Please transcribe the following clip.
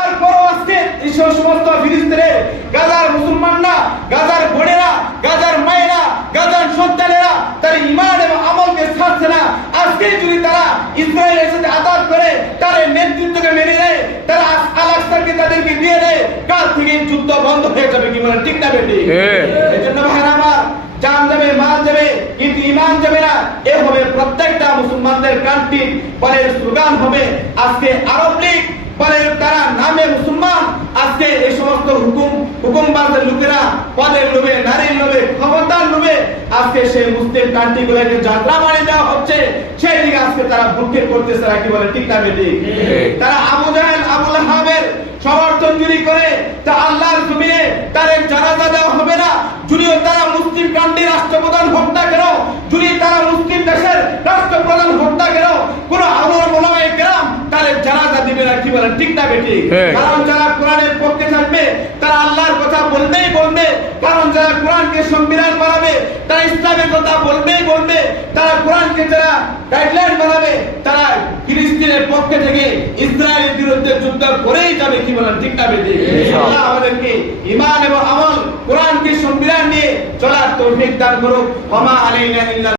তারপরও আজকে এই সমস্ত ফিলিস্তিনের গাজার মুসলমানরা, গাজার বোনেরা, গাজার মায়েরা, গাজার সন্তানেরা তার ঈমান এবং আমলকে ছাড়ছে না। আজকে যদি তারা ইসরায়েলের সাথে আঘাত করে তার নেতৃত্বকে মেনে নেয়, তারা আল-আকসাকে তাদেরকে দিয়ে দেয়, কাল থেকে যুদ্ধ বন্ধ হয়ে যাবে। কি মানে ঠিক না বেটি? এই জন্য ভাইরা আমার, জান যাবে, মাল যাবে, কিন্তু ঈমান যাবে না। এ হবে প্রত্যেকটা মুসলমানদের কান্ট্রি পরের স্লোগান হবে। আজকে আরব লীগ পরে তারা নামে মুসলমান, আজকে এই সমস্ত হুকুমবাজের লোকেরা পদের লোভে, নারীর লোভে, ক্ষমতার লোভে আজকে সেই মুসলিম কান্ট্রি গুলোকে যাত্রা বানিয়ে দেওয়া হচ্ছে। সেই দিকে আজকে তারা ভুক্তি করতেছে না। কি বলে ঠিক না বেটি? তারা আবু জাহেল, আবু লাহাবের সমর্থন চুরি করে তা আল্লাহর জমিনে তাদের জানাজা দেওয়া হবে না। যদিও তারা মুসলিম কান্ট্রি রাষ্ট্রপ্রধান হোক না কেন, যদি তারা মুসলিম দেশের রাষ্ট্রপ্রধান হোক না কেন, কোন আলেম ওলামায়ে কেরাম তাদের জানাজা দিবে না। কি বলেন ঠিক না বেটি? কারণ যারা কোরআনের পক্ষে থাকবে তারা আল্লাহর কথা বলবেই বলবে। কারণ যারা কোরআনকে সংবিধান বানাবে তারা ইসলামের কথা বলবেই বলবে। তারা কোরআনকে যারা গাইডলাইন বানাবে তারা ফিলিস্তিনের পক্ষে থেকে ইসরায়েলের বিরুদ্ধে যুদ্ধ করেই যাবে। কি বলেন ঠিক না বেটি? আল্লাহ আমাদেরকে ঈমান এবং আমল, কোরআনকে সংবিধান নিয়ে চলার তৌফিক দান করুক। ওয়া মা আলাইনা ইল্লা